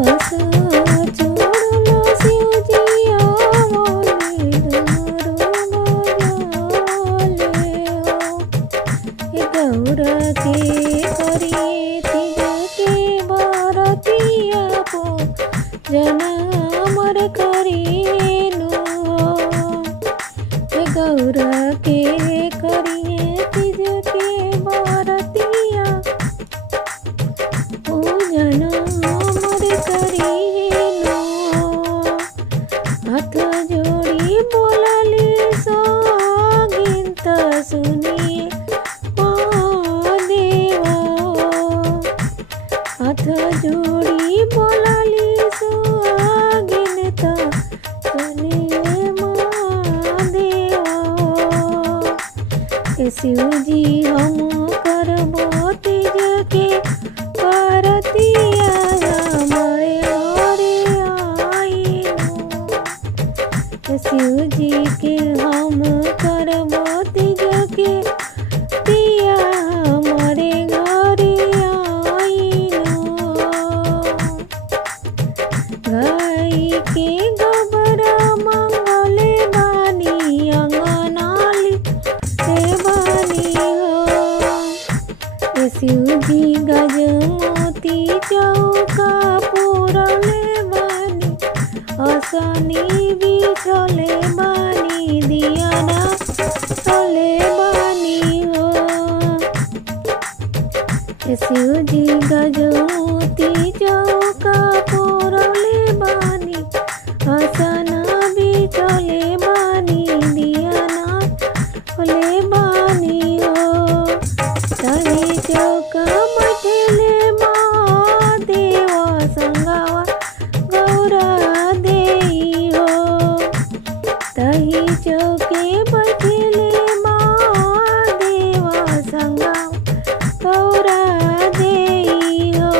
बस छोड़लो शिवजिया बोले डमरू बजाले हो। गौरा के करी तीज के बरतिया पो जना मर करीनु हो। गौरा के करिए तीज के बरतिया पूजन मर करीनु हो। हाथ जोड़ी बोलली सोगिंत सुनिए देवा। हाथ जोड़ी बोलली सोगिंत सुनिए देवा। शिवजी हम करबो तीज के बरतिया हमारे घरे आइनु। शिवजी के हम करबो तीज के दिया हमारे घरे आइनु। गाय के गोबर मंगले बानी अंगनाली से बानी हो। शिवजी गजमोती चौका पूरले बानी असनी बिछले बानी दियाना तले बानी हो। शिवजी गजमोती चौका पूरले बानी असना बिछले बानी दियाना तले बानी हो। तही चौका बैठले महादेवा संगावा गौरा देई हो। तही चौके बैठले महादेवा संगावा गौरा देई हो।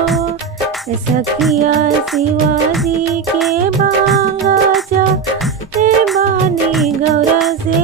सखिया शिवाजी के बांगा चाहते बानी गौरा से